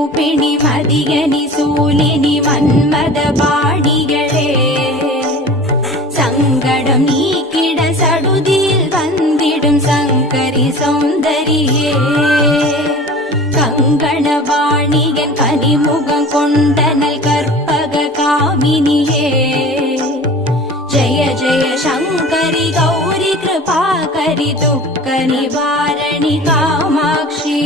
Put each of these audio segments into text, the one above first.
ரூபிணி மதியனி சூலினி மன்மத பாணிகளே சங்கடம் நீக்கிட சடுதியில் வந்திடும் சங்கரி சௌந்தரியே கங்கணவாணியன் கனிமுகம் கொண்டனல் கற்பக காமினியே ஜய ஜய சங்கரி கௌரி கிருபாகரி துக்க நிவாரணி காமாட்சி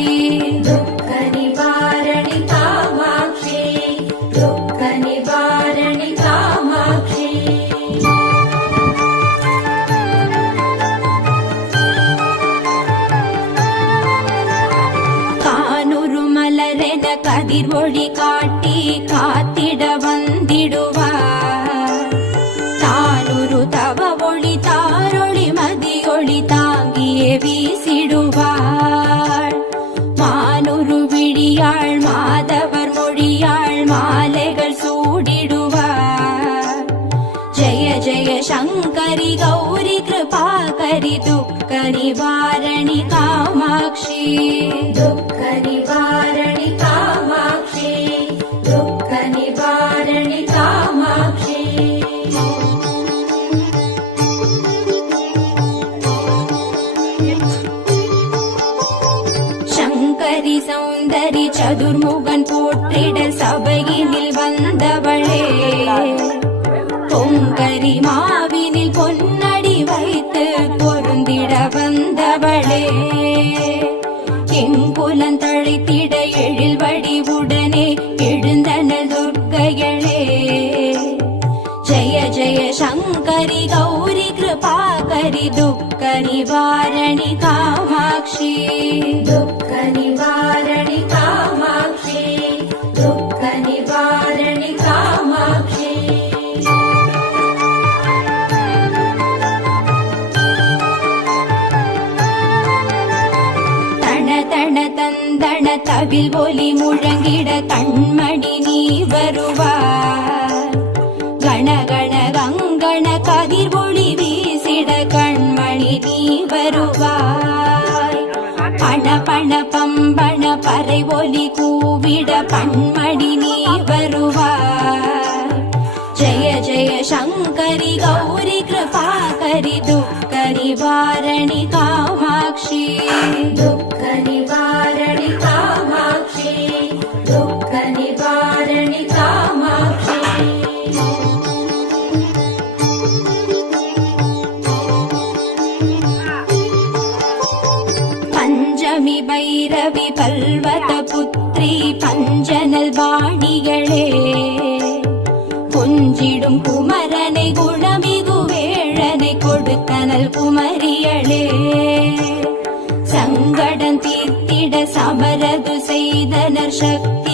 துக்க நிவாரணி காமாட்சி துக்க நிவாரணி காமாட்சி கானுரு மலரென கதிர் ஒளி காட்டி காத்திட வந்திடுவார் தானுரு தவ ஒளி தாரொளி மதியொளி தாங்கியே வீசிடுவாள் மானுரு விழியாள் மாதவர் மொழியாள் மாலைகள் சூடிடுவார் ஜய ஜய சங்கரி கௌரி கிருபாகரி துக்க நிவாரணி காமாட்சி துக்க நிவாரணி காமாட்சி துக்க நிவாரணி காமாட்சி சங்கரி சௌந்தரி சதுர்முகன் போற்றிட சபையினில் வந்தவளே பொங்கரி மாவினில் பொன்னடி வைத்து பொருந்திட வந்தவளே எங்குலன் தழைத்திட எழில் வடிவுடனே எழுந்தனல் துர்க்கைகளே ஜய ஜய சங்கரி கௌரி கிருபாகரி துக்க நிவாரணி காமாட்சி துக்க நிவாரணி காமாட்சி துக்க நிவாரணி காமாட்சி தன தன தந்தன தவில் ஒலி முழங்கிட கண்மணி நீ வருவார் கணகண கங்கண கதிர் ஒளி வீசிட கண்மணி நீ வருவாய் பண பண பம்பண பறை ஒலி கூவிட பண்மணி நீ வருவாய் ஜய ஜய சங்கரி கௌரி கிருபாகரி துக்க நிவாரணி காமாட்சி துக்க நிவாரணி காமாட்சி துக்க நிவாரணி காமாட்சி பஞ்சமி பைரவி பல்வத புத்ரி பஞ்சனல் வாணிகளே கொஞ்சிடும் குமரனை குணமிகு வேழனை கொடுத்தனல் குமரியளே சங்கடம் தீர்த்திட சமரது செய்தனர் சக்தி